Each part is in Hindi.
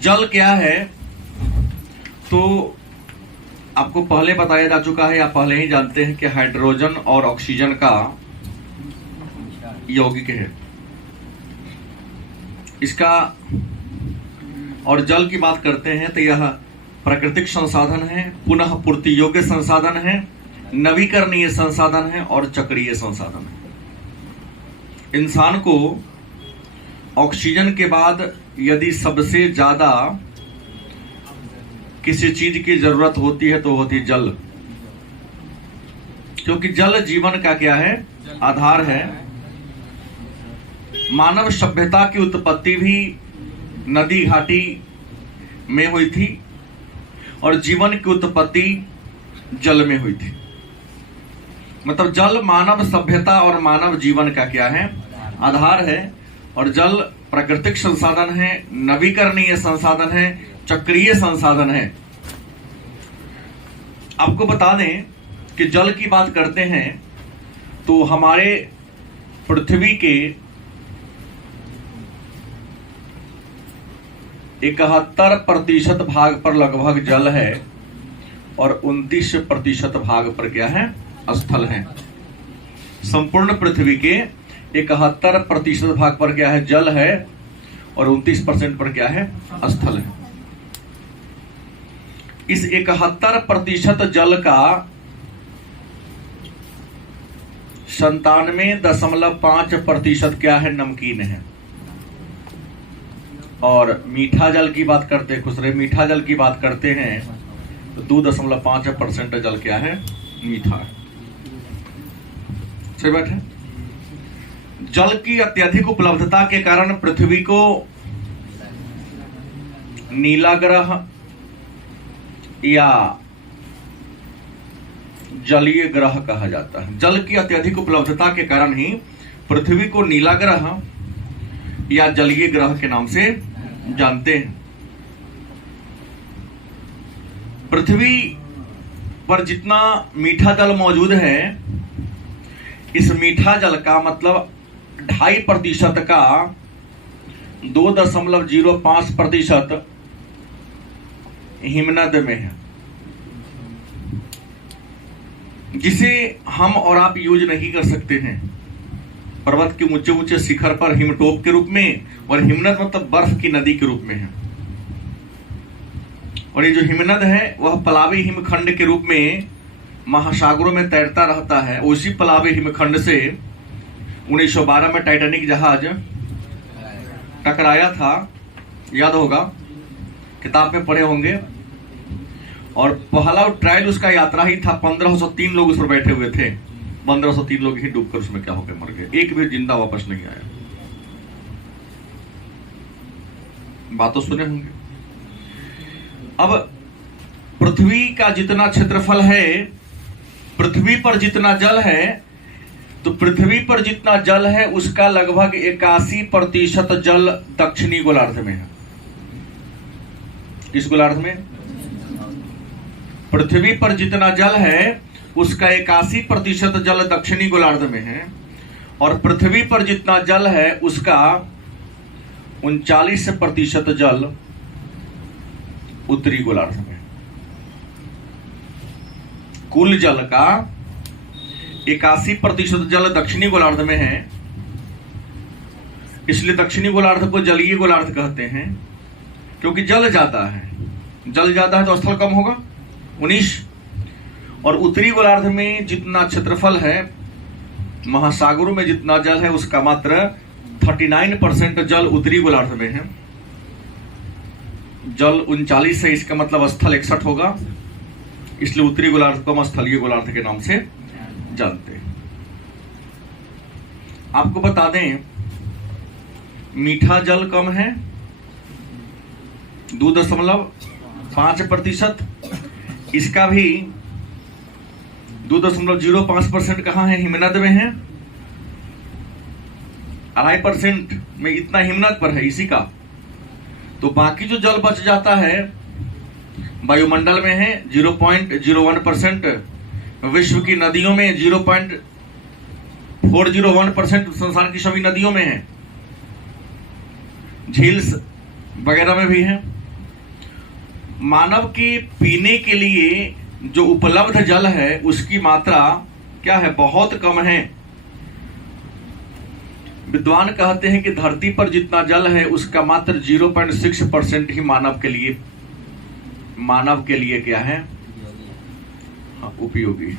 जल क्या है तो आपको पहले बताया जा चुका है, आप पहले ही जानते हैं कि हाइड्रोजन और ऑक्सीजन का यौगिक है इसका। और जल की बात करते हैं तो यह प्राकृतिक संसाधन है, पुनः पूर्ति योग्य संसाधन है, नवीकरणीय संसाधन है और चक्रीय संसाधन है। इंसान को ऑक्सीजन के बाद यदि सबसे ज्यादा किसी चीज की जरूरत होती है तो होती जल, क्योंकि जल जीवन का क्या है, आधार है। मानव सभ्यता की उत्पत्ति भी नदी घाटी में हुई थी और जीवन की उत्पत्ति जल में हुई थी। मतलब जल मानव सभ्यता और मानव जीवन का क्या है, आधार है। और जल प्राकृतिक संसाधन है, नवीकरणीय संसाधन है, चक्रीय संसाधन है। आपको बता दें कि जल की बात करते हैं तो हमारे पृथ्वी के 71% भाग पर लगभग जल है और 29% भाग पर क्या है, स्थल है। संपूर्ण पृथ्वी के 71% भाग पर क्या है, जल है और 29% पर क्या है, स्थल है। इस 71% जल का 97.5% क्या है, नमकीन है। और मीठा जल की बात करते हैं, खुसरे मीठा जल की बात करते हैं तो 2.5% जल क्या है, मीठा है। सही बात है। जल की अत्यधिक उपलब्धता के कारण पृथ्वी को नीला ग्रह या जलीय ग्रह कहा जाता है। जल की अत्यधिक उपलब्धता के कारण ही पृथ्वी को नीला ग्रह या जलीय ग्रह के नाम से जानते हैं। पृथ्वी पर जितना मीठा जल मौजूद है, इस मीठा जल का मतलब 2.5% का 2.05% हिमनद में है, जिसे हम और आप यूज नहीं कर सकते हैं। पर्वत के ऊंचे ऊंचे शिखर पर हिमटोप के रूप में, और हिमनद मतलब बर्फ की नदी के रूप में है। और ये जो हिमनद है वह पलावी हिमखंड के रूप में महासागरों में तैरता रहता है। उसी पलावी हिमखंड से 1912 में टाइटैनिक जहाज टकराया था, याद होगा, किताब में पढ़े होंगे। और पहला ट्रायल उसका यात्रा ही था। 1503 लोग उस पर बैठे हुए थे। 1503 लोग ही डूबकर उसमें क्या होकर मर गए, एक भी जिंदा वापस नहीं आया। बात तो सुने होंगे। अब पृथ्वी का जितना क्षेत्रफल है, पृथ्वी पर जितना जल है, तो पृथ्वी पर जितना जल है उसका लगभग 81% जल दक्षिणी गोलार्ध में है। किस गोलार्ध में? पृथ्वी पर जितना जल है उसका 81% जल दक्षिणी गोलार्ध में है, और पृथ्वी पर जितना जल है उसका 39% जल उत्तरी गोलार्ध में। कुल जल का 81% जल दक्षिणी गोलार्ध में है, इसलिए दक्षिणी गोलार्ध को जलीय गोलार्ध कहते हैं, क्योंकि जल ज्यादा है। जल ज्यादा है तो स्थल कम होगा, 19। और उत्तरी गोलार्ध में जितना क्षेत्रफल है, महासागरों में जितना जल है, उसका मात्र 39% जल उत्तरी गोलार्ध में है। जल 39 है, इसका मतलब स्थल 61 होगा, इसलिए उत्तरी गोलार्ध को हम स्थलीय गोलार्ध के नाम से जानते हैं। आपको बता दें, मीठा जल कम है 2.5%, इसका भी 2.05% कहां है, हिमनद में है। 2.5% में इतना हिमनद पर है इसी का। तो बाकी जो जल बच जाता है वायुमंडल में है 0.01%, विश्व की नदियों में 0.401%, संसार की सभी नदियों में है, झील वगैरह में भी है। मानव के पीने के लिए जो उपलब्ध जल है उसकी मात्रा क्या है, बहुत कम है। विद्वान कहते हैं कि धरती पर जितना जल है उसका मात्र 0.6% ही मानव के लिए क्या है, उपयोगी।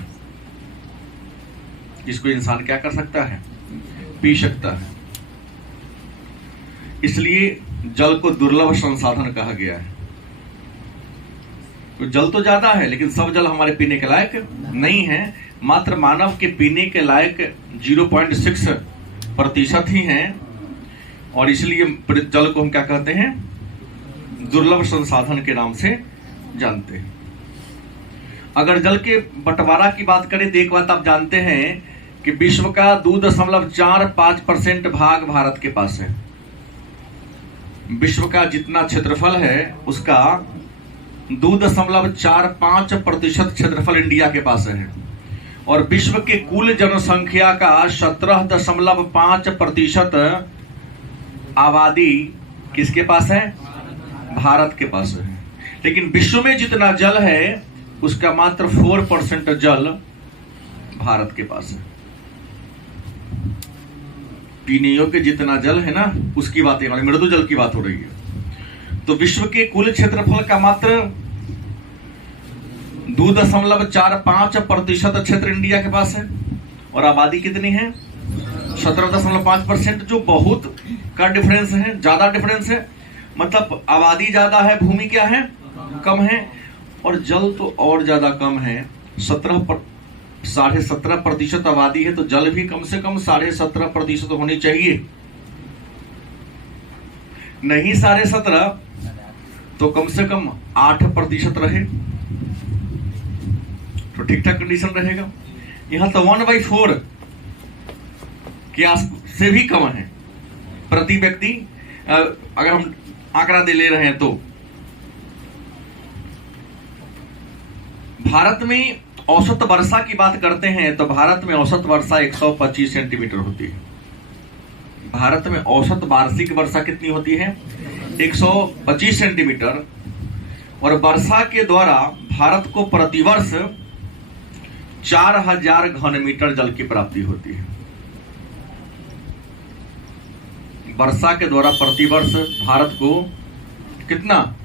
इसको इंसान क्या कर सकता है, पी सकता है। इसलिए जल को दुर्लभ संसाधन कहा गया है। तो जल तो ज्यादा है लेकिन सब जल हमारे पीने के लायक नहीं है। मात्र मानव के पीने के लायक 0.6% ही हैं, और इसलिए जल को हम क्या कहते हैं, दुर्लभ संसाधन के नाम से जानते हैं। अगर जल के बंटवारा की बात करें तो एक बात आप जानते हैं कि विश्व का 2.45% भाग भारत के पास है। विश्व का जितना क्षेत्रफल है उसका 2.45% क्षेत्रफल इंडिया के पास है, और विश्व के कुल जनसंख्या का 17.5% आबादी किसके पास है, भारत के पास है। लेकिन विश्व में जितना जल है उसका मात्र 4% जल भारत के पास है। पीने योग्य जितना जल है ना उसकी बात है, मृदु जल की बात हो रही है। तो विश्व के कुल क्षेत्रफल का मात्र 2.45% क्षेत्र इंडिया के पास है, और आबादी कितनी है, 17.5%, जो बहुत का डिफरेंस है, ज्यादा डिफरेंस है। मतलब आबादी ज्यादा है, भूमि क्या है, कम है, और जल तो और ज्यादा कम है। 17.5% आबादी है तो जल भी कम से कम 17.5% होनी चाहिए। नहीं 17.5 तो कम से कम 8% रहे तो ठीक ठाक कंडीशन रहेगा। यहां तो 1/4 से भी कम है प्रति व्यक्ति। अगर हम आंकड़ा दे ले रहे हैं तो भारत में औसत वर्षा की बात करते हैं तो भारत में औसत वर्षा 125 सेंटीमीटर होती है। भारत में औसत वार्षिक वर्षा कितनी होती है, 125 सेंटीमीटर। और वर्षा के द्वारा भारत को प्रतिवर्ष 4000 घन मीटर जल की प्राप्ति होती है। वर्षा के द्वारा प्रतिवर्ष भारत को कितना,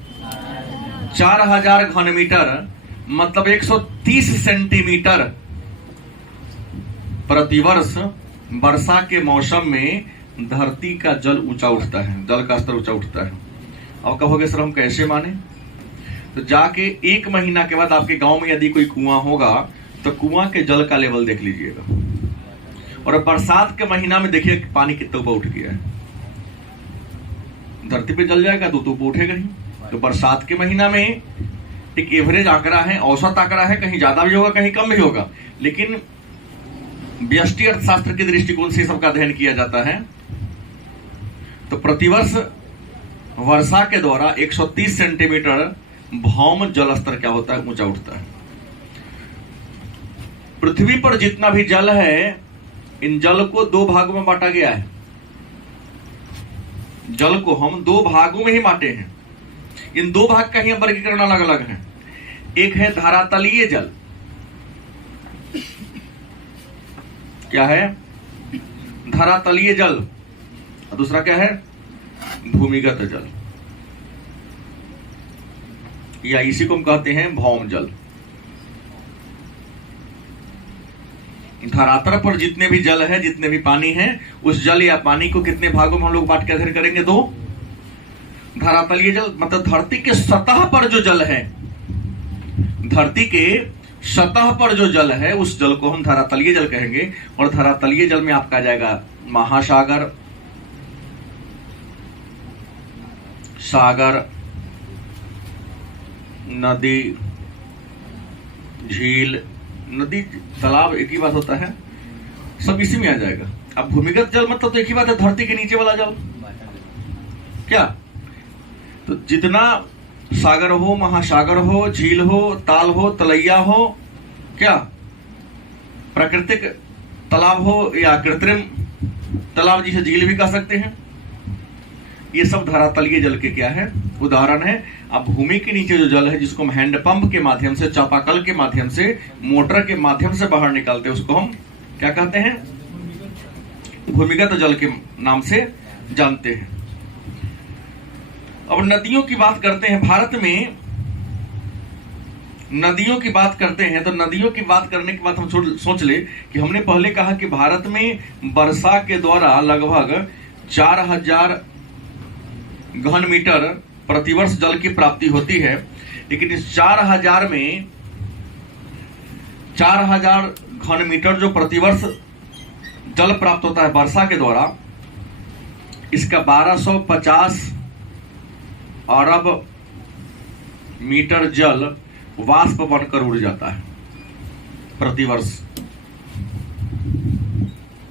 4000 घन मीटर, मतलब 130 सेंटीमीटर प्रतिवर्ष वर्षा के मौसम में धरती का जल ऊंचा उठता है, जल का स्तर ऊंचा उठता है। अब कहोगे सर हम कैसे माने, तो जाके 1 महीना के बाद आपके गांव में यदि कोई कुआं होगा तो कुआं के जल का लेवल देख लीजिएगा, और बरसात के महीना में देखिए पानी कितना ऊपर उठ गया है। धरती पे जल जाएगा तो ऊपर उठेगा ही। तो बरसात के महीना में एक एवरेज आंकड़ा है, औसत आंकड़ा है, कहीं ज्यादा भी होगा कहीं कम भी होगा, लेकिन व्यष्टि अर्थशास्त्र के दृष्टिकोण से सबका अध्ययन किया जाता है। तो प्रतिवर्ष वर्षा के द्वारा 130 सेंटीमीटर भौम जल स्तर क्या होता है, ऊंचा उठता है। पृथ्वी पर जितना भी जल है, इन जल को 2 भागों में बांटा गया है। जल को हम 2 भागों में ही बांटे हैं। इन 2 भाग का ही वर्गीकरण अलग अलग है। एक है धरातलीय जल, क्या है, धरातलीय जल, और दूसरा क्या है, भूमिगत जल, या इसी को हम कहते हैं भौम जल। धरातल पर जितने भी जल है, जितने भी पानी है, उस जल या पानी को कितने भागों में हम लोग बांट के अध्ययन करेंगे, 2। धरातलीय जल मतलब धरती के सतह पर जो जल है, धरती के सतह पर जो जल है उस जल को हम धरातलीय जल कहेंगे। और धरातलीय जल में आपका आ जाएगा महासागर, सागर, नदी, झील, नदी तालाब एक ही बात होता है, सब इसी में आ जाएगा। अब भूमिगत जल मतलब तो एक ही बात है, धरती के नीचे वाला जल। क्या, तो जितना सागर हो, महासागर हो, झील हो, ताल हो, तलैया हो, क्या प्राकृतिक तालाब हो या कृत्रिम तालाब जिसे झील भी कह सकते हैं, ये सब धरातलीय जल के क्या है, उदाहरण है। अब भूमि के नीचे जो जल है, जिसको हम हैंडपंप के माध्यम से, चापाकल के माध्यम से, मोटर के माध्यम से बाहर निकालते हैं, उसको हम क्या कहते हैं, भूमिगत जल के नाम से जानते हैं। अब नदियों की बात करते हैं। भारत में नदियों की बात करते हैं, तो नदियों की बात करने के बाद हम सोच ले कि हमने पहले कहा कि भारत में वर्षा के द्वारा लगभग 4000 घन मीटर प्रतिवर्ष जल की प्राप्ति होती है। लेकिन इस 4000 में 4000 घन मीटर जो प्रतिवर्ष जल प्राप्त होता है वर्षा के द्वारा, इसका 1250 अरब मीटर जल वाष्प बनकर उड़ जाता है प्रतिवर्ष।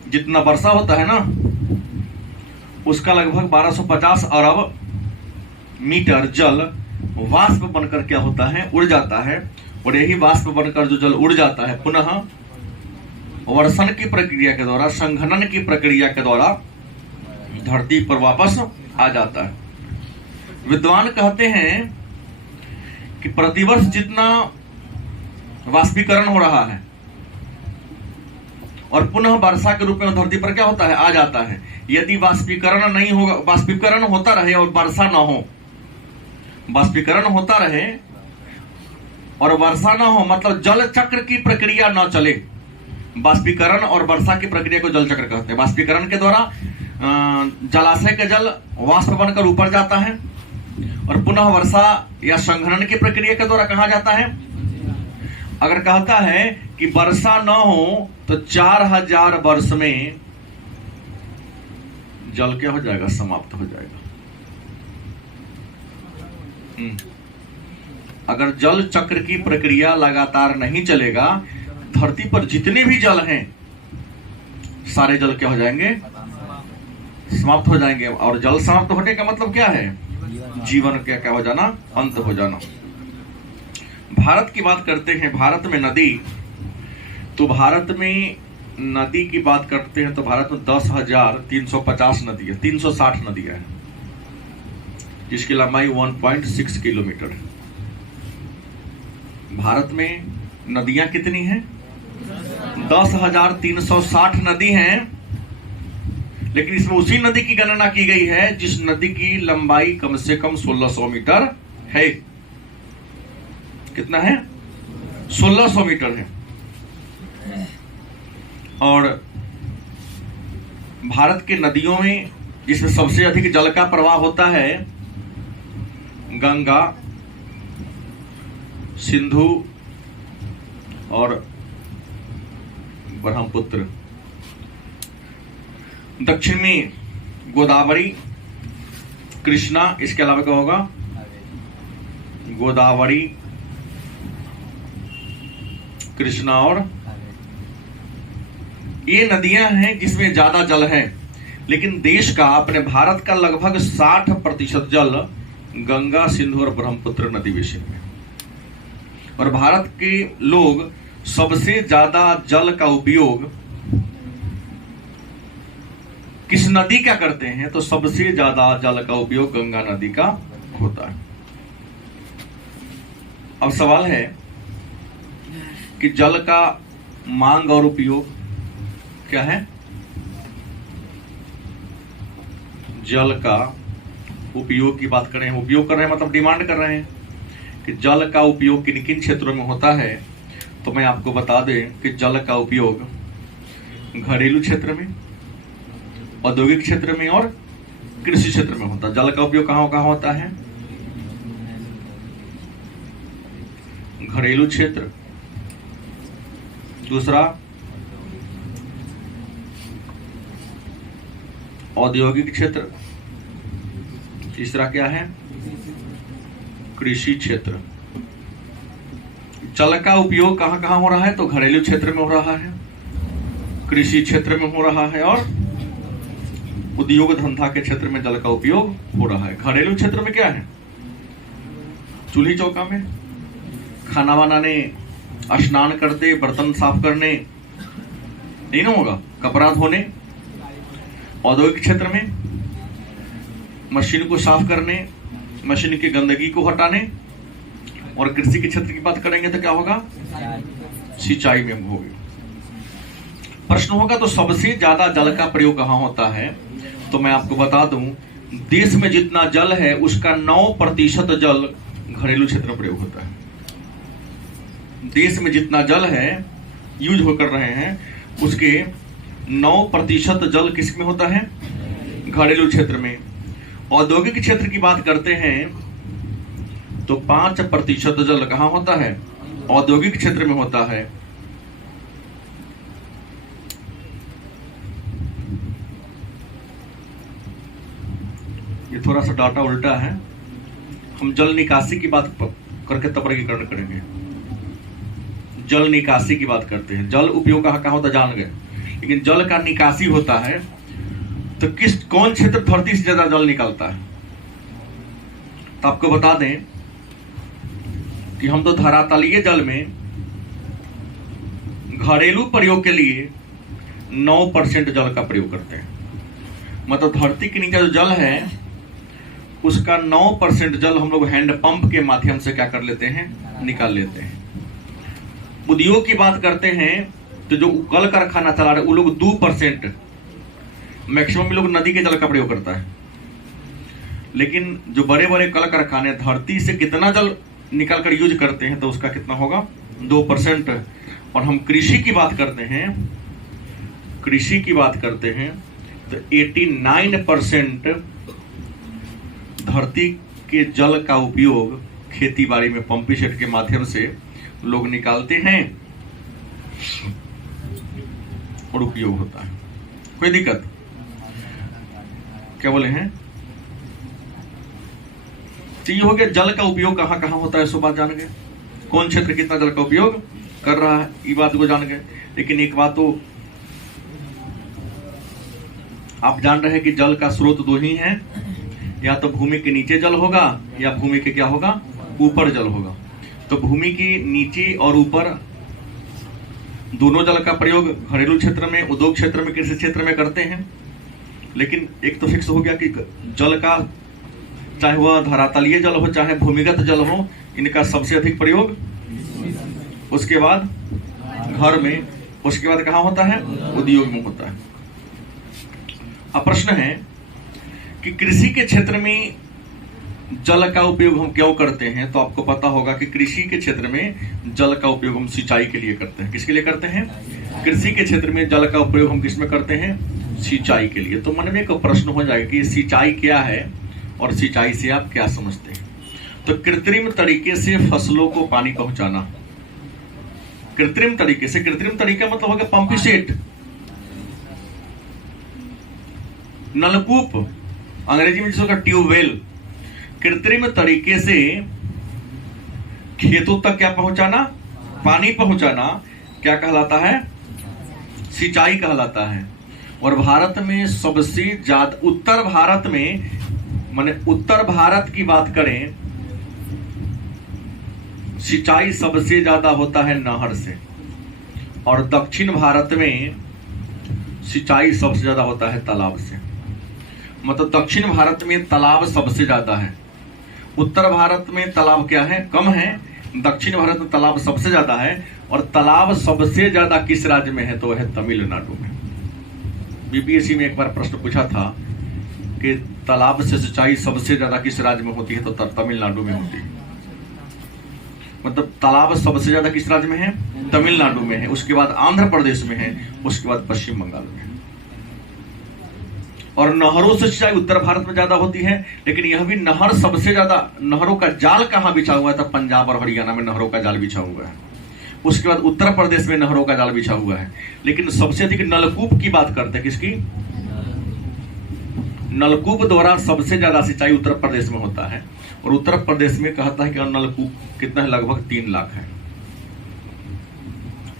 जितना वर्षा होता है ना, उसका लगभग 1250 अरब मीटर जल वाष्प बनकर क्या होता है, उड़ जाता है। और यही वाष्प बनकर जो जल उड़ जाता है, पुनः वर्षण की प्रक्रिया के द्वारा, संघनन की प्रक्रिया के द्वारा धरती पर वापस आ जाता है। विद्वान कहते हैं कि प्रतिवर्ष जितना वाष्पीकरण हो रहा है और पुनः वर्षा के रूप में धरती पर क्या होता है, आ जाता है। यदि वाष्पीकरण नहीं होगा, वाष्पीकरण होता रहे और वर्षा ना हो, वाष्पीकरण होता रहे और वर्षा ना हो, मतलब जल चक्र की प्रक्रिया ना चले। वाष्पीकरण और वर्षा की प्रक्रिया को जल चक्र कहते हैं। वाष्पीकरण के द्वारा जलाशय का जल वाष्प बनकर ऊपर जाता है और पुनः वर्षा या संघनन की प्रक्रिया के द्वारा कहा जाता है। अगर कहता है कि वर्षा न हो तो 4000 वर्ष में जल क्या हो जाएगा, समाप्त हो जाएगा। अगर जल चक्र की प्रक्रिया लगातार नहीं चलेगा, धरती पर जितने भी जल हैं सारे जल क्या हो जाएंगे, समाप्त हो जाएंगे। और जल समाप्त होने का मतलब क्या है, जीवन क्या हो जाना, अंत हो जाना। भारत की बात करते हैं। भारत में नदी, तो भारत में नदी की बात करते हैं तो भारत में 10,350 नदी है, 360 नदियां हैं, जिसकी लंबाई 1.6 किलोमीटर है। भारत में नदियां कितनी हैं, 10,360 नदी हैं। लेकिन इसमें उसी नदी की गणना की गई है जिस नदी की लंबाई कम से कम 1600 मीटर है। कितना है, 1600 मीटर है। और भारत के नदियों में जिसमें सबसे अधिक जल का प्रवाह होता है, गंगा, सिंधु और ब्रह्मपुत्र। दक्षिण में गोदावरी, कृष्णा, इसके अलावा क्या होगा, गोदावरी, कृष्णा, और ये नदियां हैं जिसमें ज्यादा जल है। लेकिन देश का, अपने भारत का लगभग 60% जल गंगा, सिंधु और ब्रह्मपुत्र नदी विषय में। और भारत के लोग सबसे ज्यादा जल का उपयोग किस नदी का करते हैं, तो सबसे ज्यादा जल का उपयोग गंगा नदी का होता है। अब सवाल है कि जल का मांग और उपयोग क्या है। जल का उपयोग की बात कर रहे हैं, उपयोग कर रहे हैं मतलब डिमांड कर रहे हैं कि जल का उपयोग किन किन क्षेत्रों में होता है। तो मैं आपको बता दें कि जल का उपयोग घरेलू क्षेत्र में, औद्योगिक क्षेत्र में और कृषि क्षेत्र में होता है। जल का उपयोग कहां कहां होता है, घरेलू क्षेत्र, दूसरा औद्योगिक क्षेत्र, तीसरा क्या है, कृषि क्षेत्र। जल का उपयोग कहां कहां हो रहा है, तो घरेलू क्षेत्र में हो रहा है, कृषि क्षेत्र में हो रहा है और उद्योग धंधा के क्षेत्र में जल का उपयोग हो रहा है। घरेलू क्षेत्र में क्या है, चूल्ही चौका में खाना बनाने, स्नान करते, बर्तन साफ करने, नहीं ना होगा, कपड़ा धोने। औद्योगिक क्षेत्र में मशीन को साफ करने, मशीन की गंदगी को हटाने, और कृषि के क्षेत्र की बात करेंगे तो क्या होगा, सिंचाई में होगी। प्रश्न होगा तो सबसे ज्यादा जल का प्रयोग कहां होता है? तो मैं आपको बता दूं, देश में जितना जल है उसका 9% जल घरेलू क्षेत्र में प्रयोग होता है। देश में जितना जल है यूज होकर रहे हैं उसके 9% जल किस में होता है? घरेलू क्षेत्र में। औद्योगिक क्षेत्र की बात करते हैं तो 5% जल कहां होता है? औद्योगिक क्षेत्र में होता है। ये थोड़ा सा डाटा उल्टा है, हम जल निकासी की बात करके तब वर्गीकरण करेंगे। जल निकासी की बात करते हैं, जल उपयोग कहां कहां होता जान गए, लेकिन जल का निकासी होता है तो कौन क्षेत्र धरती से ज्यादा जल निकालता है? तो आपको बता दें कि हम तो धरातलीय जल में घरेलू प्रयोग के लिए 9% जल का प्रयोग करते हैं। मतलब धरती के नीचे जो जल है उसका 9% जल हम लोग हैंड पंप के माध्यम से क्या कर लेते हैं? निकाल लेते हैं। उद्योग की बात करते हैं तो जो कल कारखाना चला रहे वो लोग 2%, मैक्सिमम लोग नदी के जल का प्रयोग करता है। लेकिन जो बड़े बड़े कल कारखाने धरती से कितना जल निकाल कर यूज करते हैं तो उसका कितना होगा? 2%। और हम कृषि की बात करते हैं, कृषि की बात करते हैं तो 89% धरती के जल का उपयोग खेती बाड़ी में पंप सेट के माध्यम से लोग निकालते हैं और उपयोग होता है। कोई दिक्कत? क्या बोले हैं? तो ये हो गया जल का उपयोग कहां कहां होता है, सो बात जान गए। कौन क्षेत्र कितना जल का उपयोग कर रहा है ये बात को जान गए। लेकिन एक बात तो आप जान रहे हैं कि जल का स्रोत दो ही है, या तो भूमि के नीचे जल होगा या भूमि के क्या होगा? ऊपर जल होगा। तो भूमि के नीचे और ऊपर दोनों जल का प्रयोग घरेलू क्षेत्र में, उद्योग क्षेत्र में, कृषि क्षेत्र में करते हैं। लेकिन एक तो फिक्स हो गया कि जल का चाहे वह धरातलीय जल हो चाहे भूमिगत जल हो, इनका सबसे अधिक प्रयोग उसके बाद घर में, उसके बाद कहां होता है? उद्योग में होता है। अब प्रश्न है कि कृषि के क्षेत्र में जल का उपयोग हम क्यों करते हैं? तो आपको पता होगा कि कृषि के क्षेत्र में जल का उपयोग हम सिंचाई के लिए करते हैं। किसके लिए करते हैं? कृषि के क्षेत्र में जल का उपयोग हम किसमें करते हैं? सिंचाई के लिए। तो मन में एक प्रश्न हो जाएगा कि सिंचाई क्या है और सिंचाई से आप क्या समझते हैं? तो कृत्रिम तरीके से फसलों को पानी पहुंचाना। कृत्रिम तरीके से, कृत्रिम तरीका मतलब हो गया पंप सेट, नलकूप, अंग्रेजी में जिसका ट्यूबवेल। कृत्रिम तरीके से खेतों तक क्या पहुंचाना? पानी पहुंचाना क्या कहलाता है? सिंचाई कहलाता है। और भारत में सबसे ज्यादा, उत्तर भारत में, माने उत्तर भारत की बात करें, सिंचाई सबसे ज्यादा होता है नहर से, और दक्षिण भारत में सिंचाई सबसे ज्यादा होता है तालाब से। मतलब दक्षिण भारत में तालाब सबसे ज्यादा है, उत्तर भारत में तालाब क्या है? कम है। दक्षिण भारत में तालाब सबसे ज्यादा है। और तालाब सबसे ज्यादा किस राज्य में है? तो है तमिलनाडु में। बीपीएससी में एक बार प्रश्न पूछा था कि तालाब से सिंचाई सबसे ज्यादा किस राज्य में होती है? तो तमिलनाडु में होती है। मतलब तालाब सबसे ज्यादा किस राज्य में है? तमिलनाडु में है। उसके बाद आंध्र प्रदेश में है, उसके बाद पश्चिम बंगाल में है। और नहरों से सिंचाई उत्तर भारत में ज्यादा होती है। लेकिन यह भी नहर सबसे ज्यादा, नहरों का जाल कहां बिछा हुआ है? तो पंजाब और हरियाणा में नहरों का जाल बिछा हुआ है। उसके बाद उत्तर प्रदेश में नहरों का जाल बिछा हुआ है। लेकिन सबसे अधिक नलकूप की बात करते हैं, किसकी? नलकूप द्वारा सबसे ज्यादा सिंचाई उत्तर प्रदेश में होता है। और उत्तर प्रदेश में कहता है कि नलकूप कितना है? लगभग 3 लाख है।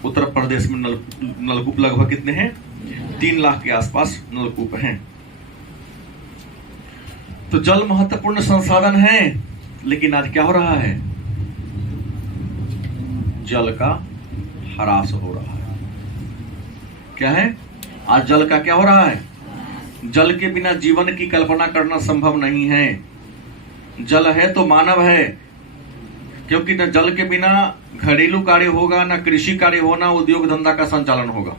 उत्तर प्रदेश में नलकूप लगभग कितने हैं? 3 लाख के आसपास नलकूप हैं। तो जल महत्वपूर्ण संसाधन है, लेकिन आज क्या हो रहा है? जल का ह्रास हो रहा है। क्या है? आज जल का क्या हो रहा है? जल के बिना जीवन की कल्पना करना संभव नहीं है। जल है तो मानव है, क्योंकि न जल के बिना घरेलू कार्य होगा, न कृषि कार्य होना, उद्योग धंधा का संचालन होगा।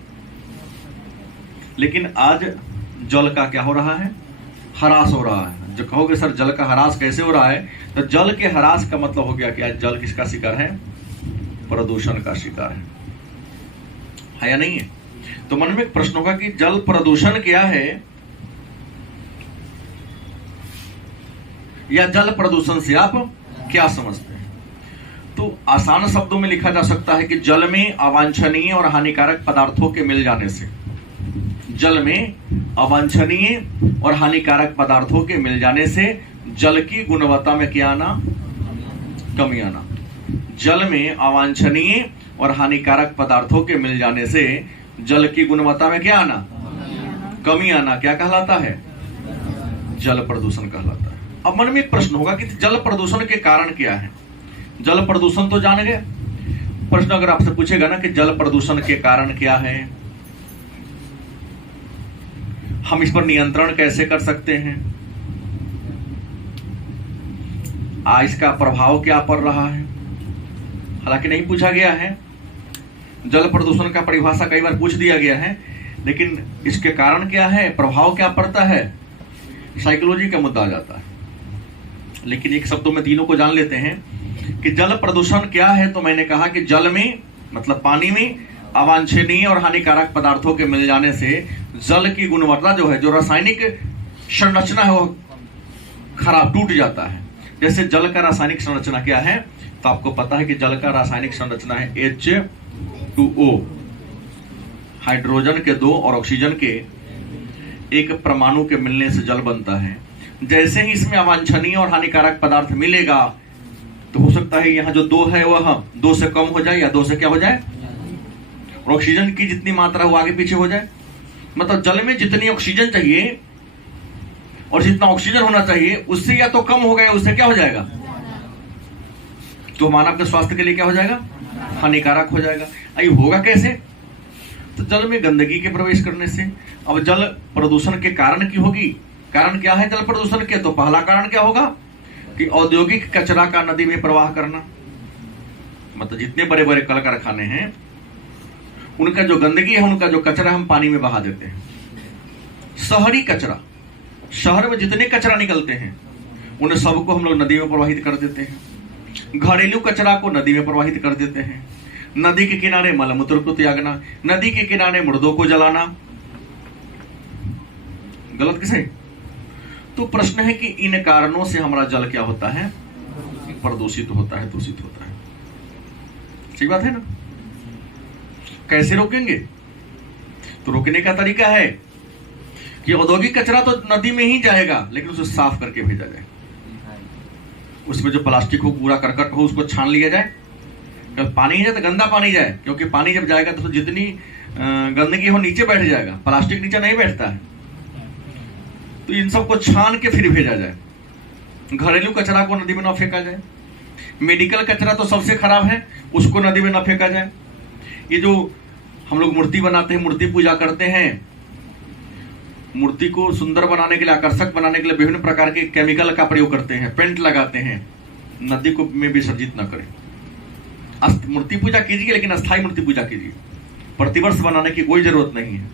लेकिन आज जल का क्या हो रहा है? ह्रास हो रहा है। जो कहोगे सर जल का ह्रास कैसे हो रहा है, तो जल के ह्रास का मतलब हो गया कि आज जल किसका शिकार है? प्रदूषण का शिकार है या नहीं है? तो मन में एक प्रश्न होगा कि जल प्रदूषण क्या है, या जल प्रदूषण से आप क्या समझते हैं? तो आसान शब्दों में लिखा जा सकता है कि जल में अवांछनीय और हानिकारक पदार्थों के मिल जाने से, जल में अवांछनीय और हानिकारक पदार्थों के मिल जाने से जल की गुणवत्ता में क्या आना? कमी आना। जल में अवांछनीय और हानिकारक पदार्थों के मिल जाने से जल की गुणवत्ता में क्या आना? कमी आना। क्या कहलाता है? जल प्रदूषण कहलाता है। अब मन में एक प्रश्न होगा कि जल प्रदूषण के कारण क्या है? जल प्रदूषण तो जान गए। प्रश्न अगर आपसे पूछेगा ना कि जल प्रदूषण के कारण क्या है, हम इस पर नियंत्रण कैसे कर सकते हैं, इसका प्रभाव क्या पड़ रहा है, हालांकि नहीं पूछा गया है। जल प्रदूषण का परिभाषा कई बार पूछ दिया गया है, लेकिन इसके कारण क्या है, प्रभाव क्या पड़ता है, साइकोलॉजी का मुद्दा आ जाता है। लेकिन एक शब्दों में तीनों को जान लेते हैं कि जल प्रदूषण क्या है। तो मैंने कहा कि जल में मतलब पानी में अवांछनीय और हानिकारक पदार्थों के मिल जाने से जल की गुणवत्ता जो है, जो रासायनिक संरचना है, वो खराब टूट जाता है। जैसे जल का रासायनिक संरचना क्या है, तो आपको पता है कि जल का रासायनिक संरचना है H2O, हाइड्रोजन के 2 और ऑक्सीजन के एक परमाणु के मिलने से जल बनता है। जैसे ही इसमें अवांछनीय और हानिकारक पदार्थ मिलेगा, तो हो सकता है यहाँ जो 2 है वह 2 से कम हो जाए या 2 से क्या हो जाए, और ऑक्सीजन की जितनी मात्रा वो आगे पीछे हो जाए। मतलब जल में जितनी ऑक्सीजन चाहिए और जितना ऑक्सीजन होना चाहिए उससे या तो कम हो गया, उससे क्या हो जाएगा, तो मानव के स्वास्थ्य के लिए क्या हो जाएगा, हानिकारक हो जाएगा। ये होगा कैसे? तो जल में गंदगी के प्रवेश करने से। अब जल प्रदूषण के कारण की होगी, कारण क्या है जल प्रदूषण के? तो पहला कारण क्या होगा कि औद्योगिक कचरा का नदी में प्रवाह करना। मतलब जितने बड़े बड़े कल कारखाने हैं, उनका जो गंदगी है, उनका जो कचरा हम पानी में बहा देते हैं। शहरी कचरा, शहर में जितने कचरा निकलते हैं उन सबको हम लोग नदी में प्रवाहित कर देते हैं। घरेलू कचरा को नदी में प्रवाहित कर देते हैं। नदी के किनारे मलमूत्र को त्यागना, नदी के किनारे मुर्दों को जलाना, गलत किसे? तो प्रश्न है कि इन कारणों से हमारा जल क्या होता है, प्रदूषित होता है, दूषित होता है। सही बात है ना? कैसे रोकेंगे? तो रोकने का तरीका है कि औद्योगिक कचरा तो नदी में ही जाएगा, लेकिन उसे साफ करके भेजा जाए। उसमें जो प्लास्टिक हो, कूड़ा करकट हो, उसको छान लिया जाए। जब पानी जाए तो गंदा पानी जाए, क्योंकि पानी जब जाएगा तो जितनी गंदगी हो नीचे बैठ जाएगा, प्लास्टिक नीचे नहीं बैठता है। तो इन सबको छान के फिर भेजा जाए। घरेलू कचरा को नदी में न फेंका जाए। मेडिकल कचरा तो सबसे खराब है, उसको नदी में न फेंका जाए। ये जो हम लोग मूर्ति बनाते हैं, मूर्ति पूजा करते हैं, मूर्ति को सुंदर बनाने के लिए, आकर्षक बनाने के लिए विभिन्न प्रकार के केमिकल का प्रयोग करते हैं, पेंट लगाते हैं। नदी को में विसर्जित न करें। मूर्ति पूजा कीजिए, लेकिन अस्थायी मूर्ति पूजा कीजिए। प्रतिवर्ष बनाने की कोई जरूरत नहीं है।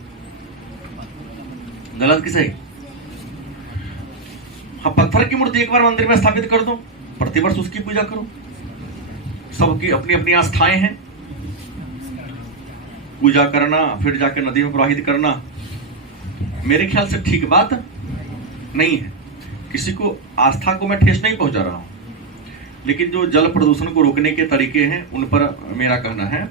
गलत कि सही? हाँ, पत्थर की मूर्ति एक बार मंदिर में स्थापित कर दो, प्रतिवर्ष उसकी पूजा करो। सबकी अपनी अपनी आस्थाएं हैं। पूजा करना फिर जाके नदी में प्रवाहित करना मेरे ख्याल से ठीक बात नहीं है। किसी को आस्था को मैं ठेस नहीं पहुंचा रहा हूं, लेकिन जो जल प्रदूषण को रोकने के तरीके हैं उन पर मेरा कहना है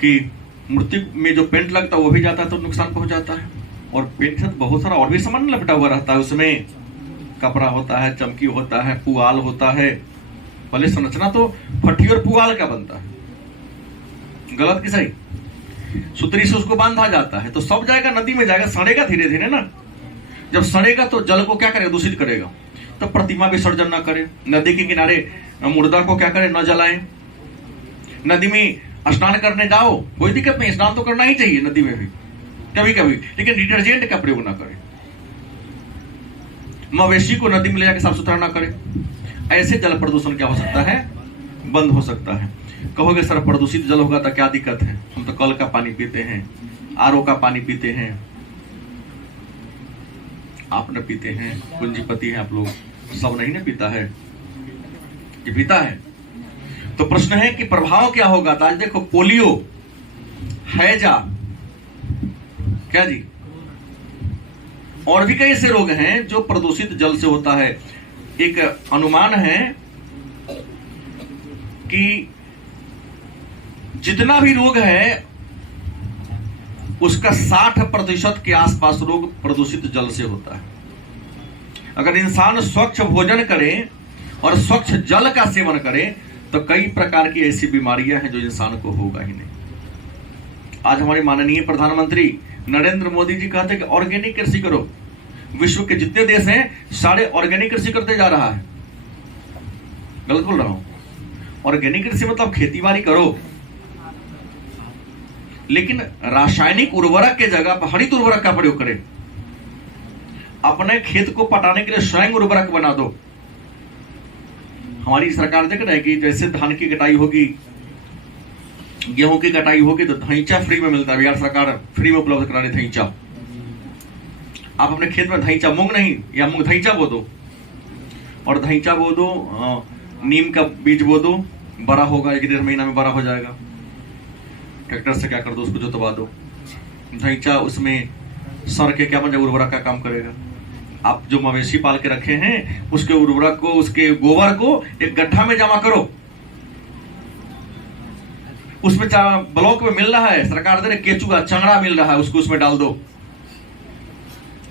कि मूर्ति में जो पेंट लगता है वो भी जाता है तो नुकसान पहुंचाता है। और पेंट से बहुत सारा और भी सामान लपटा हुआ रहता है, उसमें कपड़ा होता है, चमकी होता है, पुआल होता है। पहले संरचना तो फटी और पुआल का बनता है। गलत कि सही? सुतरी से उसको बांधा जाता है, तो सब जाएगा नदी में, जाएगा, सड़ेगा धीरे धीरे ना। जब सड़ेगा तो जल को क्या करेगा, दूषित करेगा। तो प्रतिमा विसर्जन न करे, नदी के किनारे मुर्दा को क्या करे, न जलाएं। नदी में स्नान करने जाओ, कोई दिक्कत नहीं, स्नान तो करना ही चाहिए नदी में भी, कभी कभी, लेकिन डिटर्जेंट का प्रयोग ना करें। मवेशी को नदी में ले जाकर साफ सुथरा ना करें। ऐसे जल प्रदूषण क्या हो सकता है, बंद हो सकता है। कहोगे सर प्रदूषित जल होगा तो क्या दिक्कत है, हम तो कल का पानी पीते हैं, आरओ का पानी पीते हैं, आप न पीते हैं, पूंजीपति हैं आप लोग, सब नहीं न पीता है, ये पीता है। तो प्रश्न है कि प्रभाव क्या होगा। तो आज देखो पोलियो, हैजा, क्या जी, और भी कई ऐसे रोग हैं जो प्रदूषित जल से होता है। एक अनुमान है कि जितना भी रोग है उसका 60% के आसपास रोग प्रदूषित जल से होता है। अगर इंसान स्वच्छ भोजन करे और स्वच्छ जल का सेवन करे तो कई प्रकार की ऐसी बीमारियां हैं जो इंसान को होगा ही नहीं। आज हमारे माननीय प्रधानमंत्री नरेंद्र मोदी जी कहते हैं कि ऑर्गेनिक कृषि करो। विश्व के जितने देश हैं सारे ऑर्गेनिक कृषि करते जा रहा है। गलत बोल रहा हूं? ऑर्गेनिक कृषि मतलब खेती बाड़ी करो, लेकिन रासायनिक उर्वरक के जगह पर हरित उर्वरक का प्रयोग करें। अपने खेत को पटाने के लिए स्वयं उर्वरक बना दो। हमारी सरकार देख रहे हैं कि जैसे धान की कटाई होगी, गेहूं की कटाई होगी तो धैंचा फ्री में मिलता है। बिहार सरकार फ्री में उपलब्ध करा रही धैंचा। आप अपने खेत में धैंचा, मूंग नहीं या मूंग धैंचा बो दो, और धैंचा बो दो, नीम का बीज बो दो, बड़ा होगा, 1-1.5 महीना में बड़ा हो जाएगा। ट्रैक्टर से क्या कर दो, उसको जोतवा दो। धैंचा उसमें सर के क्या बन जाए, उर्वरक का काम करेगा। आप जो मवेशी पाल के रखे हैं उसके उर्वरक को, उसके गोबर को एक गड्ढा में जमा करो। उसमें ब्लॉक में मिल रहा है, सरकार दे रही, केचुआ चंगड़ा मिल रहा है, उसको उसमें डाल दो।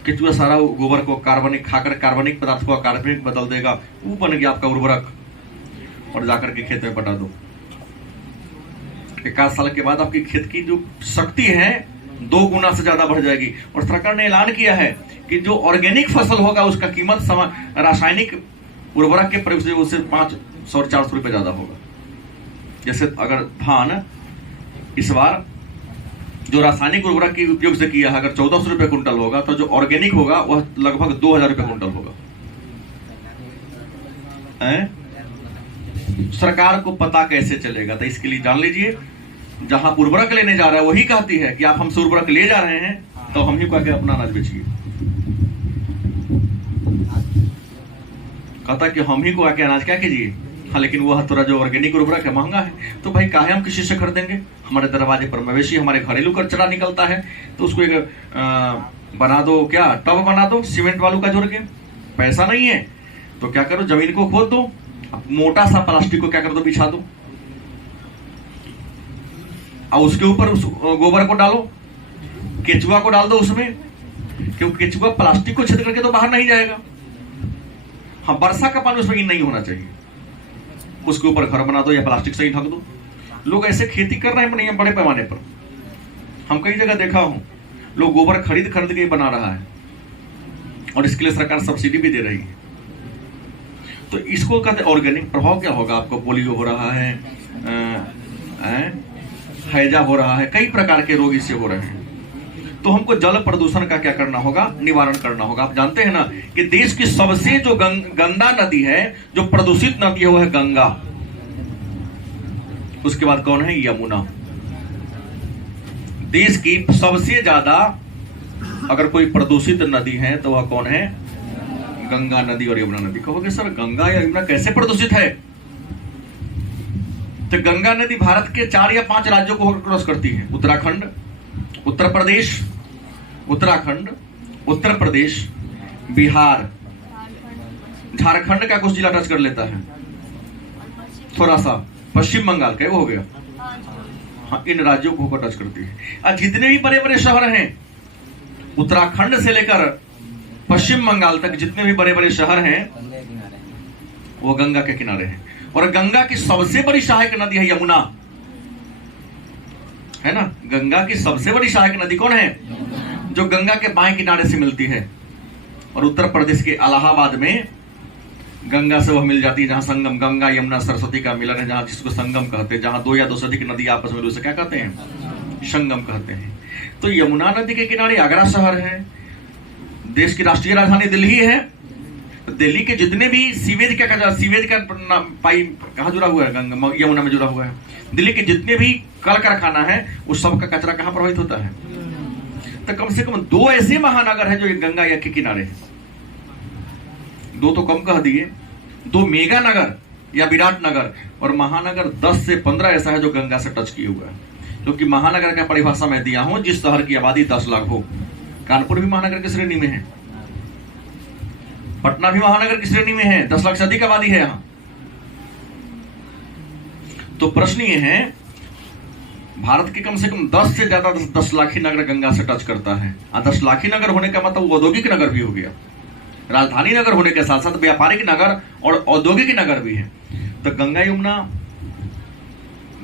केचुआ सारा गोबर को कार्बनिक खाकर कार्बनिक पदार्थ को कार्बनिक बदल देगा, वो बन गया आपका उर्वरक, और जाकर के खेत में पटा दो। 1 साल के बाद आपकी खेत की जो शक्ति है 2 गुना से ज्यादा बढ़ जाएगी। और सरकार ने ऐलान किया है कि जो ऑर्गेनिक फसल होगा उसका कीमत रासायनिक उर्वरक के प्रयोग से उससे 500-400 रुपए ज्यादा होगा। जैसे अगर धान इस बार जो रासायनिक उर्वरक के उपयोग से किया है अगर 1400 रुपए कुंटल होगा, तो जो ऑर्गेनिक होगा वह लगभग 2000 रुपए कुंटल होगा। सरकार को पता कैसे चलेगा? तो इसके लिए जान लीजिए, जहां उर्वरक लेने जा रहा है वही कहती है कि आप हमसे उर्वरक ले जा रहे हैं तो हम ही को आके अपना अनाज बेचिए। कहता कि हम ही को आके अनाज क्या कीजिए। हाँ, लेकिन वह थोड़ा जो ऑर्गेनिक उर्वरक है महंगा है, तो भाई काहे हम किसी से खरीदेंगे? हमारे दरवाजे पर मवेशी, हमारे घरेलू कचरा निकलता है, तो उसको एक बना दो, क्या टब बना दो सीमेंट वालू का जोड़ के। पैसा नहीं है तो क्या करो, जमीन को खोद दो, मोटा सा प्लास्टिक को क्या कर दो, बिछा दो, और उसके ऊपर उस गोबर को डालो, केचुआ को डाल दो उसमें, क्योंकि केचुआ प्लास्टिक को छेद करके तो बाहर नहीं जाएगा। हाँ, वर्षा का पानी उसमें नहीं होना चाहिए, उसके ऊपर घर बना दो या प्लास्टिक से ही ढक दो। लोग ऐसे खेती कर रहे हैं नहीं, बड़े पैमाने पर। हम कई जगह देखा हूं, लोग गोबर खरीद के बना रहा है, और इसके लिए सरकार सब्सिडी भी दे रही है। तो इसको कहते ऑर्गेनिक। प्रभाव क्या होगा आपको? पोलियो हो रहा है, हैजा हो रहा है, कई प्रकार के रोग इससे हो रहे हैं। तो हमको जल प्रदूषण का क्या करना होगा? निवारण करना होगा। आप जानते हैं ना कि देश की सबसे जो गंदा नदी है, जो प्रदूषित नदी है, वो है गंगा। उसके बाद कौन है? यमुना। देश की सबसे ज्यादा अगर कोई प्रदूषित नदी है तो वह कौन है? गंगा नदी और यमुना नदी। कहोगे सर गंगा या यमुना कैसे प्रदूषित है? तो गंगा नदी भारत के 4 या 5 राज्यों को क्रॉस करती है। उत्तराखंड, उत्तर प्रदेश, बिहार, झारखंड का कुछ जिला टच कर लेता है, थोड़ा सा पश्चिम बंगाल का वो हो गया। हाँ, इन राज्यों को टच करती है। और जितने भी बड़े बड़े शहर हैं, उत्तराखंड से लेकर पश्चिम बंगाल तक जितने भी बड़े बड़े शहर हैं वो गंगा के किनारे हैं। और गंगा की सबसे बड़ी सहायक नदी है यमुना, है ना। गंगा की सबसे बड़ी सहायक नदी कौन है? जो गंगा के बाएं किनारे से मिलती है। और उत्तर प्रदेश के इलाहाबाद में गंगा से वह मिल जाती है जहां संगम, गंगा यमुना सरस्वती का मिलन है, जहां जिसको संगम कहते हैं, जहां 2 या 2 से अधिक नदी आपस में, उसे क्या कहते हैं? संगम कहते हैं। तो यमुना नदी के किनारे आगरा शहर है, देश की राष्ट्रीय राजधानी दिल्ली है। दिल्ली के जितने भी सीवेज का सीवेज का पाइप कहाँ जुड़ा हुआ है, गंगा यमुना में जुड़ा हुआ है। दिल्ली के जितने भी कल कारखाना है उस सब का कचरा कहाँ प्रवाहित होता है। तो कम से कम 2 ऐसे महानगर है जो गंगा के किनारे है। 2 तो कम कह दिए, 2 मेगा नगर या विराट नगर, और महानगर 10 से 15 ऐसा है जो गंगा से टच किए हुआ है। क्योंकि महानगर का परिभाषा मैं दिया हूं जिस शहर की आबादी 10 लाख हो। कानपुर भी महानगर की श्रेणी में है, पटना भी महानगर की श्रेणी में है, 10 लाख से अधिक आबादी है यहां। तो प्रश्न ये है, भारत के कम से कम 10 से ज्यादा 10 लाखी नगर गंगा से टच करता है। 10 लाखी नगर होने का मतलब औद्योगिक नगर भी हो गया, राजधानी नगर होने के साथ साथ व्यापारिक नगर और औद्योगिक नगर भी है। तो गंगा यमुना,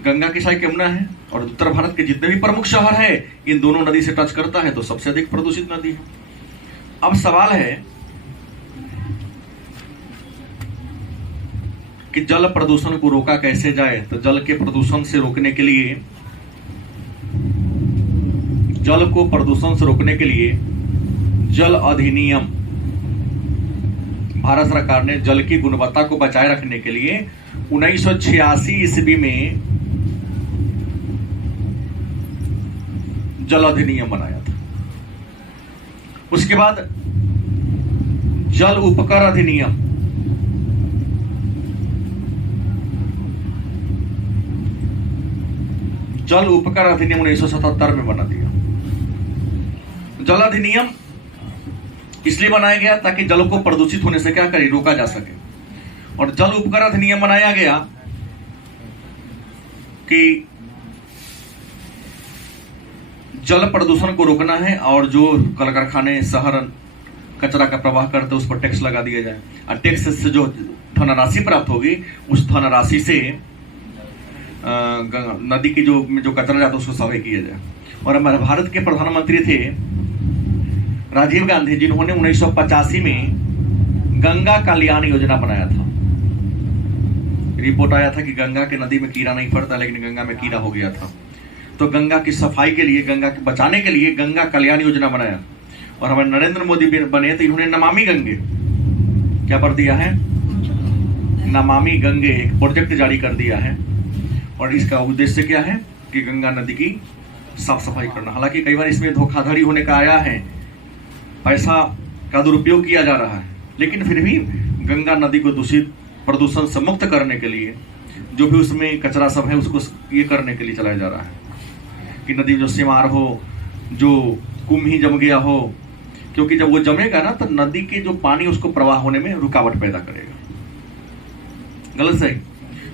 गंगा की सहायक यमुना है, और उत्तर भारत के जितने भी प्रमुख शहर है इन दोनों नदी से टच करता है, तो सबसे अधिक प्रदूषित नदी है। अब सवाल है कि जल प्रदूषण को रोका कैसे जाए। तो जल के प्रदूषण से रोकने के लिए, जल को प्रदूषण से रोकने के लिए जल अधिनियम भारत सरकार ने जल की गुणवत्ता को बचाए रखने के लिए 1986 ईस्वी में जल अधिनियम बनाया था। उसके बाद जल उपकर अधिनियम, जल उपकर अधिनियम 1977 में बना दिया। जल अधिनियम इसलिए बनाया गया ताकि जल को प्रदूषित होने से क्या करे, रोका जा सके। और जल उपकर अधिनियम बनाया गया कि जल प्रदूषण को रोकना है, और जो कल कारखाने शहर कचरा का प्रवाह करते उस पर टैक्स लगा दिया जाए, और टैक्स से जो धनराशि प्राप्त होगी उस धनराशि से नदी की जो कचरा जाता है उसको सफाई किया जाए। और हमारे भारत के प्रधानमंत्री थे राजीव गांधी, जिन्होंने 1985 में गंगा कल्याण योजना बनाया था। रिपोर्ट आया था कि गंगा के नदी में कीड़ा नहीं पड़ता, लेकिन गंगा में कीड़ा हो गया था। तो गंगा की सफाई के लिए, गंगा के बचाने के लिए गंगा कल्याण योजना बनाया। और हमारे नरेंद्र मोदी बने तो इन्होंने नमामि गंगे क्या कर दिया है, नमामि गंगे एक प्रोजेक्ट जारी कर दिया है। और इसका उद्देश्य क्या है कि गंगा नदी की साफ सफाई करना। हालांकि कई बार इसमें धोखाधड़ी होने का आया है, पैसा का दुरुपयोग किया जा रहा है, लेकिन फिर भी गंगा नदी को दूषित प्रदूषण से मुक्त करने के लिए जो भी उसमें कचरा सब है उसको ये करने के लिए चलाया जा रहा है कि नदी जो सीमार हो, जो कुंभ ही जम गया हो। क्योंकि जब वो जमेगा ना तो नदी के जो पानी उसको प्रवाह होने में रुकावट पैदा करेगा। गलत सही,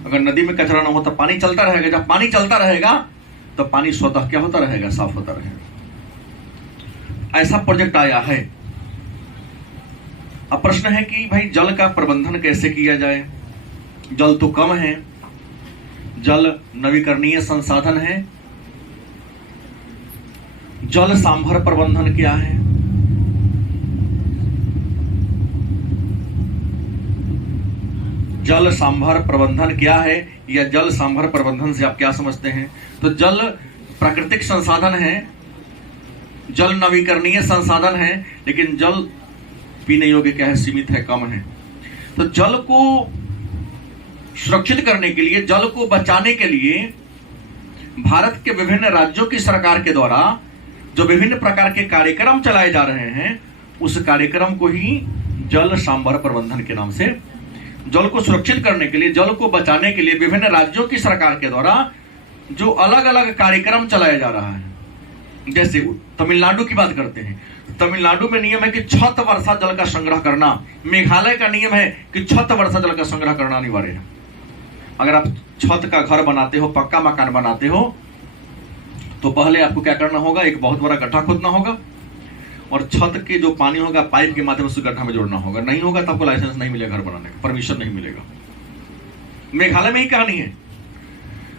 अगर नदी में कचरा ना हो तो पानी चलता रहेगा। जब पानी चलता रहेगा तो पानी स्वतः क्या होता रहेगा, साफ होता रहेगा। ऐसा प्रोजेक्ट आया है। अब प्रश्न है कि भाई जल का प्रबंधन कैसे किया जाए। जल तो कम है, जल नवीकरणीय संसाधन है। जल सांभर प्रबंधन क्या है, जल सांभर प्रबंधन क्या है, या जल सांभर प्रबंधन से आप क्या समझते हैं। तो जल प्राकृतिक संसाधन है, जल नवीकरणीय संसाधन है, लेकिन जल पीने योग्य क्या है, सीमित है, कम है। तो जल को सुरक्षित करने के लिए, जल को बचाने के लिए भारत के विभिन्न राज्यों की सरकार के द्वारा जो विभिन्न प्रकार के कार्यक्रम चलाए जा रहे हैं, उस कार्यक्रम को ही जल सांभर प्रबंधन के नाम से, जल को सुरक्षित करने के लिए, जल को बचाने के लिए विभिन्न राज्यों की सरकार के द्वारा जो अलग अलग कार्यक्रम चलाया जा रहा है। जैसे तमिलनाडु की बात करते हैं, तमिलनाडु में नियम है कि 6 वर्षा जल का संग्रह करना। मेघालय का नियम है कि 6 वर्षा जल का संग्रह करना अनिवार्य है। अगर आप छत का घर बनाते हो, पक्का मकान बनाते हो, तो पहले आपको क्या करना होगा, एक बहुत बड़ा गड्ढा खोदना होगा और छत के जो पानी होगा पाइप के माध्यम से गड्ढा में जोड़ना होगा। नहीं होगा तो आपको लाइसेंस नहीं मिलेगा, घर बनाने का परमिशन नहीं मिलेगा। मेघालय में ही कहानी है।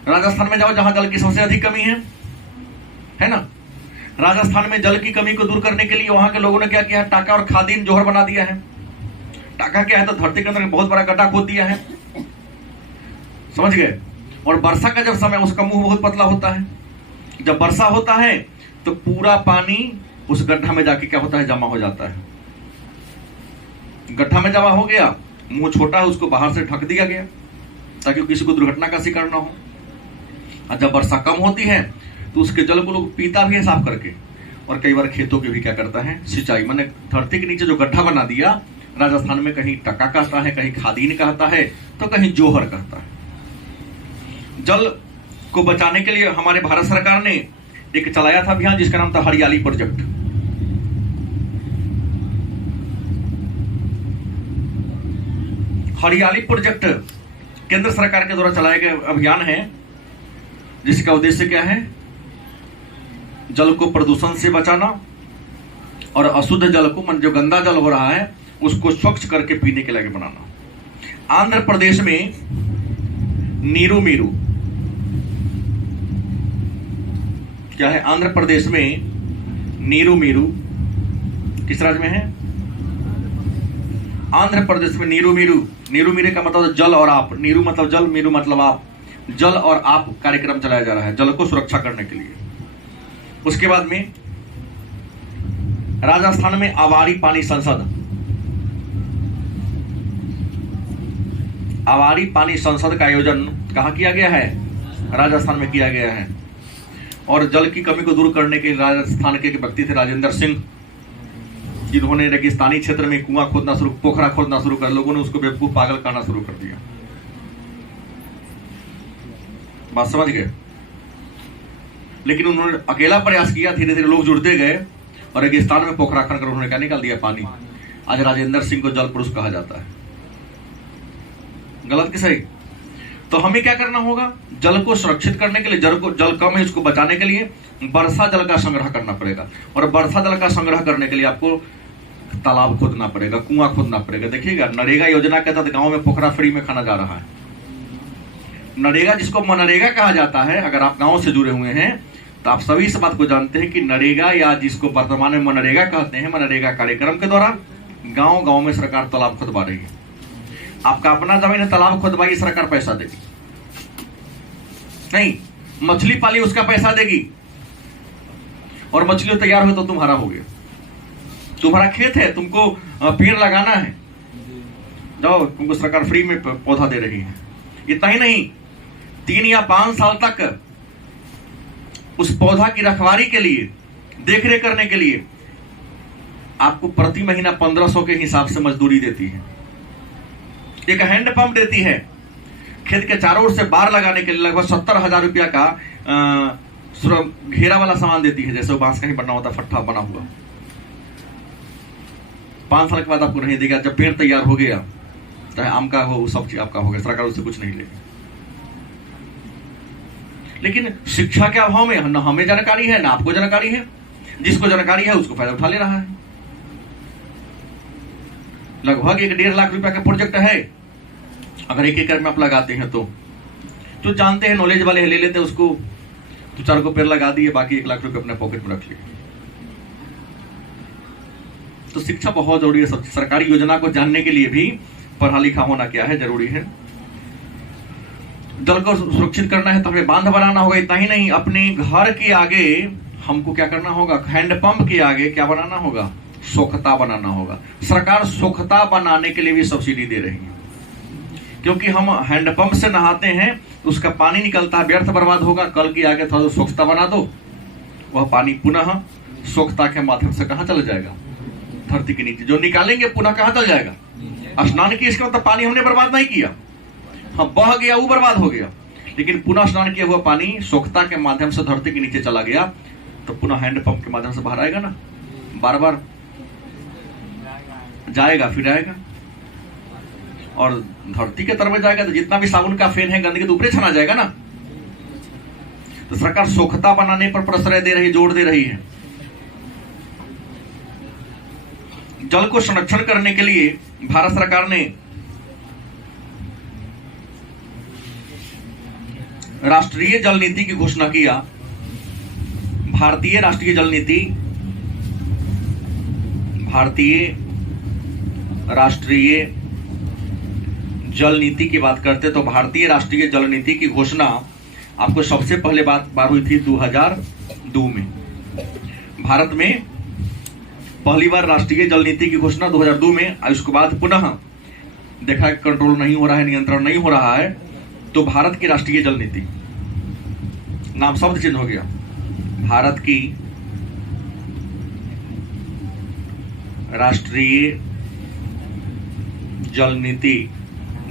राजस्थान में जाओ जहां जल की सबसे अधिक कमी है ना। राजस्थान में जल की कमी को दूर करने के लिए वहां के लोगों ने क्या किया है, टाका और खादीन जोहर बना दिया है। टाका क्या है, तो धरती के अंदर बहुत बड़ा गड्ढा खोद दिया है, समझ गए। और वर्षा का जब समय, उसका मुंह बहुत पतला होता है। जब वर्षा होता है तो पूरा पानी उस गड्ढा में जाके क्या होता है, जमा हो जाता है। गड्ढा में जमा हो गया, मुंह छोटा है, उसको बाहर से ढक दिया गया ताकि किसी को दुर्घटना का शिकार ना हो। और जब वर्षा कम होती है तो उसके जल को लोग पीता भी है साफ करके, और कई बार खेतों के भी क्या करता है, सिंचाई। मैंने धरती के नीचे जो गड्ढा बना दिया, राजस्थान में कहीं टका कहता है, कहीं खादीन कहता है, तो कहीं जोहर कहता है। जल को बचाने के लिए हमारे भारत सरकार ने एक चलाया था अभियान जिसका नाम था हरियाली प्रोजेक्ट। हरियाली प्रोजेक्ट केंद्र सरकार के द्वारा चलाया गया अभियान है, जिसका उद्देश्य क्या है, जल को प्रदूषण से बचाना और अशुद्ध जल को, जो गंदा जल हो रहा है उसको स्वच्छ करके पीने के लायक बनाना। आंध्र प्रदेश में नीरू मीरू, क्या है, आंध्र प्रदेश में नीरू मीरू किस राज्य में है, आंध्र प्रदेश में नीरू मीरू। नीरू मीरू का मतलब जल और आप, नीरू मतलब जल, मीरू मतलब आप। जल और आप कार्यक्रम चलाया जा रहा है जल को सुरक्षा करने के लिए। उसके बाद में राजस्थान में आवारी पानी संसद, आवारी पानी संसद का आयोजन कहां किया गया है, राजस्थान में किया गया है। और जल की कमी को दूर करने के लिए राजस्थान के एक व्यक्ति थे राजेंद्र सिंह, जिन्होंने रेगिस्तानी क्षेत्र में कुआं खोदना शुरू, पोखरा खोदना शुरू कर, लोगों ने उसको बेवकूफ पागल कहना शुरू कर दिया। बात समझ गए? लेकिन उन्होंने अकेला प्रयास किया, धीरे धीरे लोग जुड़ते गए और रेगिस्तान में पोखरा खन कर उन्होंने क्या निकाल दिया, पानी। आज राजेंद्र सिंह को जल पुरुष कहा जाता है। गलत कि सही? तो हमें क्या करना होगा, जल को सुरक्षित करने के लिए, जल कम है उसको बचाने के लिए वर्षा जल का संग्रह करना पड़ेगा। और वर्षा जल का संग्रह करने के लिए आपको तालाब खोदना पड़ेगा, कुआं खोदना पड़ेगा। देखिएगा, नरेगा योजना के तहत गांव में पोखरा फ्री में खाना जा रहा है। नरेगा, जिसको मनरेगा कहा जाता है, अगर आप गांव से जुड़े हुए हैं तो आप सभी इस बात को जानते हैं कि नरेगा, या जिसको वर्तमान में मनरेगा कहते हैं, मनरेगा कार्यक्रम के दौरान गांव गांव में सरकार तालाब खुदवा रही है। आपका अपना जमीन है, तालाब खुदवाई, सरकार पैसा देगी नहीं, मछली पाली उसका पैसा देगी, और मछली तैयार हो तो तुम्हारा हो गया। तुम्हारा खेत है, तुमको पेड़ लगाना है, जाओ, तुमको सरकार फ्री में पौधा दे रही है। इतना ही नहीं, 3 या 5 साल तक उस पौधा की रखवाली के लिए, देखरेख करने के लिए आपको प्रति महीना 1500 के हिसाब से मजदूरी देती है। एक हैंड पंप देती है, खेत के चारों ओर से बार लगाने के लिए लगभग 70,000 रुपया का घेरा वाला सामान देती है, जैसे वो बांस का ही बना होता, फट्टा बना हुआ। 5 साल के बाद आपको नहीं देगा। जब पेड़ तैयार हो गया, चाहे आम का हो, सब चीज आपका हो गया, सरकार उससे कुछ नहीं लेगी। लेकिन शिक्षा के अभाव में न हमें जानकारी है, न आपको जानकारी है। जिसको जानकारी है उसको फायदा उठा ले रहा है। लगभग 1.5 लाख रुपया का प्रोजेक्ट है। अगर 1 एकड़ में आप लगाते हैं तो जो जानते हैं, नॉलेज वाले ले लेते हैं उसको, तो 4 को पेड़ लगा दिए, बाकी 1 लाख रुपए अपने पॉकेट में रख लिए। तो शिक्षा बहुत जरूरी है। सरकारी योजना को जानने के लिए भी पढ़ा लिखा होना क्या है, जरूरी है। जल को सुरक्षित करना है तो हमें बांध बनाना होगा। इतना ही नहीं, अपने घर के आगे हमको क्या करना होगा, हैंडपंप के आगे क्या बनाना होगा, सोखता बनाना होगा। सरकार सोखता बनाने के लिए भी सब्सिडी दे रही है, क्योंकि हम हैंडपंप से नहाते हैं तो उसका पानी निकलता है, व्यर्थ बर्बाद होगा। कल की आगे थोड़ा सोखता बना दो, वह पानी पुनः सोखता के माध्यम से कहां चला जाएगा, धरती के नीचे। जो निकालेंगे पुनः कहां चल जाएगा, स्नान किया। इसका मतलब पानी हमने बर्बाद नहीं किया, हाँ बह गया, वो बर्बाद हो गया। लेकिन पुनः स्नान किया हुआ पानी सोखता के माध्यम से धरती के नीचे चला गया, तो पुनः हैंडपंप के माध्यम से बाहर आएगा ना, बार बार जाएगा, फिर आएगा और धरती के तरफ जाएगा। तो जितना भी साबुन का फेन है, गंदगी तो ऊपर छना जाएगा ना। तो सरकार सोखता बनाने पर प्रश्रय दे रही, जोर दे रही है। जल को संरक्षण करने के लिए भारत सरकार ने राष्ट्रीय जल नीति की घोषणा किया। भारतीय राष्ट्रीय जल नीति, भारतीय राष्ट्रीय जल नीति की बात करते तो भारतीय राष्ट्रीय जल नीति की घोषणा आपको सबसे पहले बार हुई थी 2002 में। भारत में पहली बार राष्ट्रीय जल नीति की घोषणा 2002 में, उसके बाद पुनः देखा कंट्रोल नहीं हो रहा है, नियंत्रण नहीं हो रहा है, तो भारत की राष्ट्रीय जल नीति, नाम शब्द चेंज हो गया, भारत की राष्ट्रीय जल नीति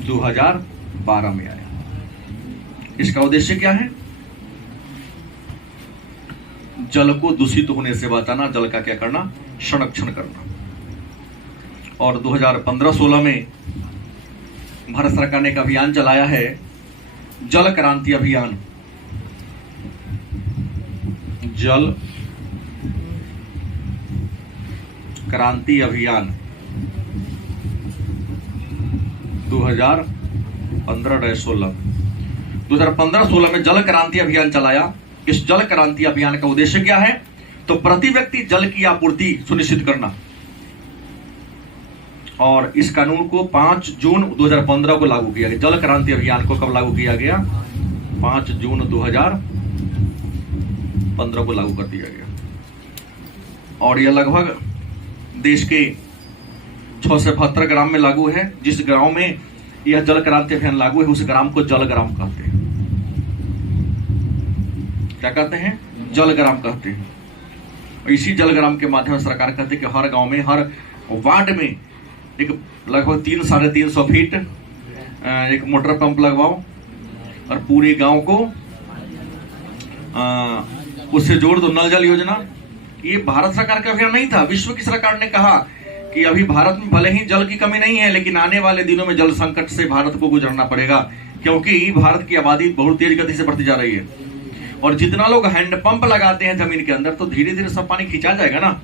2012 में आया। इसका उद्देश्य क्या है? जल को दूषित होने से बचाना, जल का क्या करना, संरक्षण करना। और 2015-16 में भारत सरकार ने एक अभियान चलाया है, जल क्रांति अभियान। जल क्रांति अभियान 2015-16 में जल क्रांति अभियान चलाया। इस जल क्रांति अभियान का उद्देश्य क्या है? तो प्रति व्यक्ति जल की आपूर्ति सुनिश्चित करना। और इस कानून को 5 जून 2015 को लागू किया गया। जल क्रांति अभियान को कब लागू किया गया? 5 जून 2015 को लागू कर दिया गया। और यह लगभग देश के 6 से 72 ग्राम में लागू है। जिस गांव में यह जल क्रांति अभियान लागू है, उस ग्राम को जल ग्राम कहते हैं। क्या कहते हैं? जल ग्राम कहते हैं। इसी जल ग्राम के माध्यम से सरकार कहती है कि हर गांव में, हर वार्ड में एक लगभग 300-350 फीट एक मोटर पंप लगवाओ और पूरे गांव को उससे जोड़ दो। नल जल योजना, ये भारत सरकार का अभियान नहीं था, विश्व की सरकार ने कहा कि अभी भारत में भले ही जल की कमी नहीं है, लेकिन आने वाले दिनों में जल संकट से भारत को गुजरना पड़ेगा, क्योंकि भारत की आबादी बहुत तेज गति से बढ़ती जा रही है। और जितना लोग हैंडपंप लगाते हैं जमीन के अंदर, तो धीरे धीरे सब पानी खींचा जाएगा ना,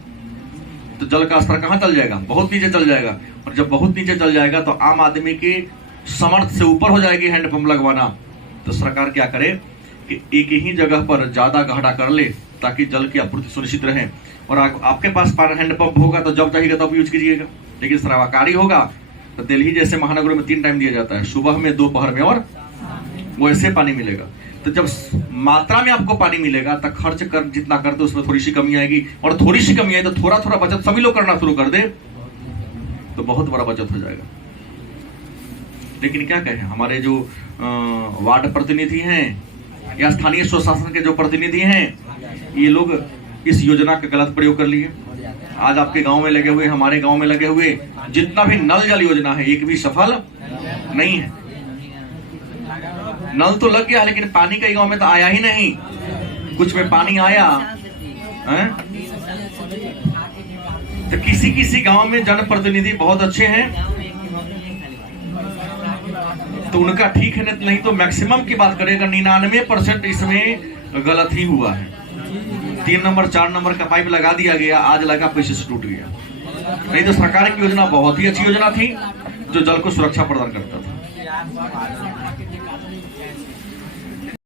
तो जल का स्तर कहां चल जाएगा? बहुत नीचे चल जाएगा। और जब बहुत नीचे चल जाएगा तो आम आदमी के समर्थ से ऊपर हो जाएगी हैंडपंप लगवाना। तो सरकार क्या करे कि एक ही जगह पर ज्यादा गहरा कर ले, ताकि जल की आपूर्ति सुनिश्चित रहे। और आपके पास हैंडपंप होगा तो जब चाहिए तब यूज कीजिएगा। लेकिन सरकारी होगा तो दिल्ली जैसे महानगरों में 3 टाइम दिया जाता है, सुबह में, दोपहर में और वैसे पानी मिलेगा। तो जब मात्रा में आपको पानी मिलेगा तो खर्च कर जितना करते उसमें थोड़ी सी कमी आएगी। और थोड़ी सी कमी आई तो थोड़ा थोड़ा बचत सभी लोग करना शुरू कर दे तो बहुत बड़ा बचत हो जाएगा। लेकिन क्या कहें, हमारे जो वार्ड प्रतिनिधि हैं या स्थानीय स्वशासन के जो प्रतिनिधि हैं, ये लोग इस योजना का गलत प्रयोग कर लिए। आज आपके गांव में लगे हुए, हमारे गांव में लगे हुए जितना भी नल जल योजना है, एक भी सफल नहीं है। नल तो लग गया, लेकिन पानी कई गांव में तो आया ही नहीं। कुछ में पानी आया है? तो किसी किसी गांव में जनप्रतिनिधि बहुत अच्छे हैं तो उनका ठीक है, नहीं तो मैक्सिमम की बात करेगा 99% इसमें गलत ही हुआ है। 3 नंबर 4 नंबर का पाइप लगा दिया गया, आज लगा पैसे से टूट गया। नहीं तो सरकार की योजना बहुत ही अच्छी योजना थी जो जल को सुरक्षा प्रदान करता था।